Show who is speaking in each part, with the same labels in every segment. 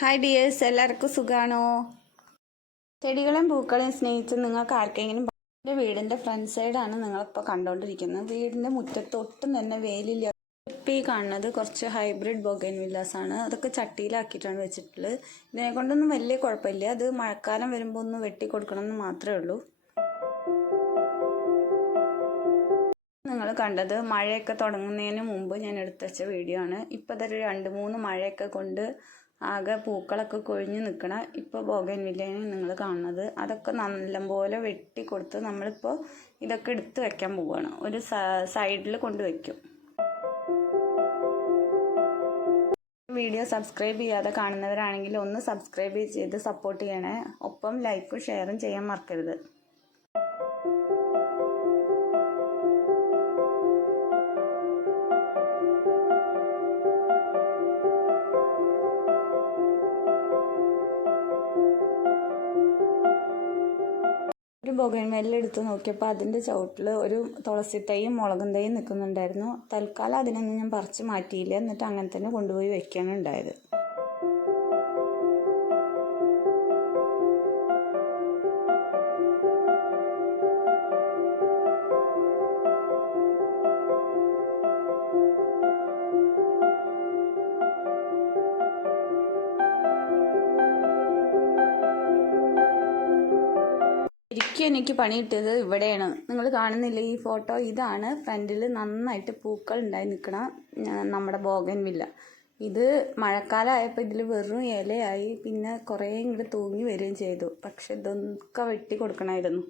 Speaker 1: Hi dears എല്ലാവർക്കും സുഖാണോ? ചെടികളും പൂക്കളെയും സ്നേഹിച്ച് നിങ്ങൾക്ക് ആർക്കെങ്കിലും എന്റെ വീടിന്റെ ഫ്രണ്ട് സൈഡാണ് നിങ്ങളിപ്പോൾ കണ്ടുകൊണ്ടിരിക്കുന്നത്. വീടിന്റെ മുറ്റത്ത് ഒട്ടും തന്നെ വെയിലില്ല ഇപ്പം ഈ കാണുന്നത് കുറച്ച് ഹൈബ്രിഡ് ബൊഗൈൻ വില്ലാസ് ആണ്. അതൊക്കെ ചട്ടിയിലാക്കിയിട്ടാണ് വെച്ചിട്ടുള്ളത്. ഇതിനെ കൊണ്ടൊന്നും വലിയ കുഴപ്പമില്ല. അത് മഴക്കാലം വരുമ്പോൾ ഒന്ന് വെട്ടി കൊടുക്കണം എന്ന് മാത്രമേ ഉള്ളൂ. നിങ്ങൾ കണ്ടത് മഴയൊക്കെ തുടങ്ങുന്നതിന് മുമ്പ് ഞാൻ എടുത്തുവച്ച വീഡിയോ ആണ്. ഇപ്പോൾ അതൊരു രണ്ട് മൂന്ന് മഴയൊക്കെ കൊണ്ട് ആകെ പൂക്കളൊക്കെ കൊഴിഞ്ഞു നിൽക്കണ ഇപ്പോൾ ബോഗൻവില്ലയാണ് നിങ്ങൾ കാണുന്നത്. അതൊക്കെ നല്ലപോലെ വെട്ടി കൊടുത്ത് നമ്മളിപ്പോൾ ഇതൊക്കെ എടുത്ത് വെക്കാൻ പോവുകയാണ് ഒരു സൈഡിൽ കൊണ്ട് വയ്ക്കും വീഡിയോ സബ്സ്ക്രൈബ് ചെയ്യാതെ കാണുന്നവരാണെങ്കിൽ ഒന്ന് സബ്സ്ക്രൈബ് ചെയ്ത് സപ്പോർട്ട് ചെയ്യണേ. ഒപ്പം ലൈക്കും ഷെയറും ചെയ്യാൻ മറക്കരുത്. ഒരു എടുത്ത് നോക്കിയപ്പോൾ അതിന്റെ ചുവട്ടിൽ ഒരു തുളസി തൈയും മുളകും തൈയും നിൽക്കുന്നുണ്ടായിരുന്നു തൽക്കാലം അതിനൊന്നും ഞാൻ പറിച്ച് മാറ്റിയില്ല. എന്നിട്ട് അങ്ങനെ തന്നെ കൊണ്ടുപോയി വെക്കുകയാണ് എനിക്ക് പണി ഇവിടെയാണ്. നിങ്ങൾ കാണുന്നില്ല ഈ ഫോട്ടോ? ഇതാണ് ഫ്രണ്ടിൽ നന്നായിട്ട് പൂക്കൾ ഉണ്ടായി നിൽക്കണ നമ്മുടെ ബോഗൻ വില്ല. ഇത് മഴക്കാലമായപ്പോൾ ഇതിൽ വെറും ഇലയായി പിന്നെ കുറേ ഇങ്ങോട്ട് തൂങ്ങി വരികയും ചെയ്തു. പക്ഷെ ഇതൊക്കെ വെട്ടി കൊടുക്കണമായിരുന്നു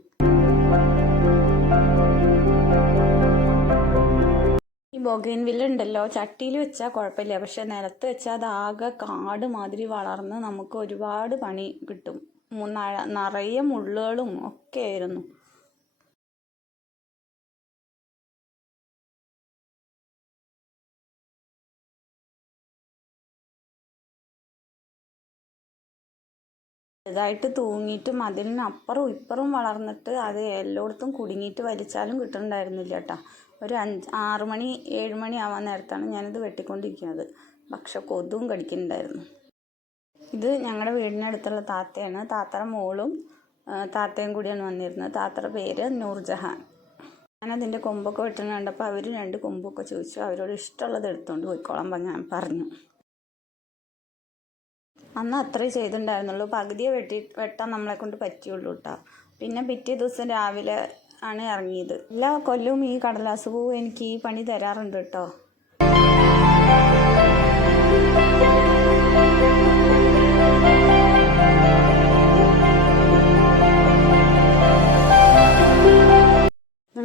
Speaker 1: ഈ ബൊഗൈൻ ഉണ്ടല്ലോ ചട്ടിയിൽ വെച്ചാൽ കുഴപ്പമില്ല. പക്ഷെ നിലത്ത് വെച്ചാൽ അത് ആകെ കാട് മാതിരി വളർന്ന് നമുക്ക് ഒരുപാട് പണി കിട്ടും. നിറയെ മുള്ളുകളും ഒക്കെ ആയിരുന്നു തൂങ്ങിയിട്ട് മതിലിന് അപ്പുറവും ഇപ്പുറവും വളർന്നിട്ട് അത് എല്ലായിടത്തും കുടുങ്ങിയിട്ട് വലിച്ചാലും കിട്ടുന്നുണ്ടായിരുന്നില്ല കേട്ടോ. ഒരു അഞ്ച് ആറ് മണി ഏഴ് മണി ആവാൻ നേരത്താണ് ഞാനിത് വെട്ടിക്കൊണ്ടിരിക്കുന്നത്. പക്ഷെ കൊതുവും കടിക്കുന്നുണ്ടായിരുന്നു. ഇത് ഞങ്ങളുടെ വീടിനടുത്തുള്ള താത്തയാണ്. താത്തയുടെ മോളും താത്തയും കൂടിയാണ് വന്നിരുന്നത്. താത്തയുടെ പേര് നൂർജഹാൻ. ഞാനതിന്റെ കൊമ്പൊക്കെ വെട്ടുന്ന കണ്ടപ്പോൾ അവർ രണ്ട് കൊമ്പൊക്കെ ചോദിച്ചു. അവരോട് ഇഷ്ടമുള്ളത് എടുത്തുകൊണ്ട് പറഞ്ഞു ഞാൻ പറഞ്ഞു. അന്ന് അത്രേ ചെയ്തിട്ടുണ്ടായിരുന്നുള്ളൂ. പകുതിയെ വെട്ടി വെട്ടാൻ നമ്മളെ കൊണ്ട് പറ്റിയുള്ളൂ കേട്ടോ പിന്നെ പിറ്റേ ദിവസം രാവിലെ ആണ് ഇറങ്ങിയത്. എല്ലാ കൊല്ലവും ഈ കടലാസ് പൂവ് എനിക്ക് ഈ പണി തരാറുണ്ട് കേട്ടോ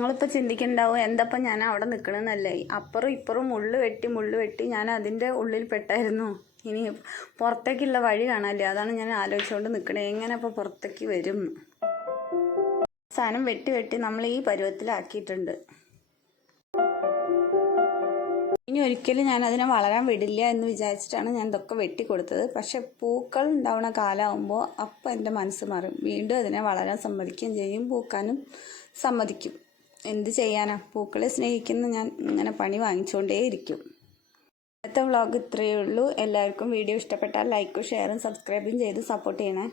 Speaker 1: നിങ്ങളിപ്പോൾ ചിന്തിക്കുന്നുണ്ടാവും എന്തപ്പം ഞാൻ അവിടെ നിൽക്കണമെന്നല്ലേ അപ്പുറം ഇപ്പുറം മുള്ളു വെട്ടി മുള്ളു വെട്ടി ഞാൻ അതിന്റെ ഉള്ളിൽ പെട്ടായിരുന്നു. ഇനി പുറത്തേക്കുള്ള വഴി കാണാനില്ല അതാണ് ഞാൻ ആലോചിച്ചുകൊണ്ട് നിൽക്കണേ എങ്ങനെ അപ്പോൾ പുറത്തേക്ക് വരും? സാധനം വെട്ടി വെട്ടി നമ്മൾ ഈ പരുവത്തിലാക്കിയിട്ടുണ്ട്. ഇനി ഒരിക്കലും ഞാൻ അതിനെ വളരാൻ വിടില്ല എന്ന് വിചാരിച്ചിട്ടാണ് ഞാൻ ഇതൊക്കെ വെട്ടി കൊടുത്തത്. പക്ഷെ പൂക്കൾ ഉണ്ടാവുന്ന കാലമാകുമ്പോൾ അപ്പം എന്റെ മനസ്സ് മാറും. വീണ്ടും അതിനെ വളരാൻ സമ്മതിക്കുകയും ചെയ്യും. പൂക്കാനും സമ്മതിക്കും. എന്ത് ചെയ്യാനാ? പൂക്കളെ സ്നേഹിക്കുന്ന ഞാൻ ഇങ്ങനെ പണി വാങ്ങിച്ചുകൊണ്ടേയിരിക്കും ഇന്നത്തെ വ്ളോഗ് ഇത്രയേ ഉള്ളൂ. എല്ലാവർക്കും വീഡിയോ ഇഷ്ടപ്പെട്ടാൽ ലൈക്കും ഷെയറും സബ്സ്ക്രൈബും ചെയ്ത് സപ്പോർട്ട് ചെയ്യണേ.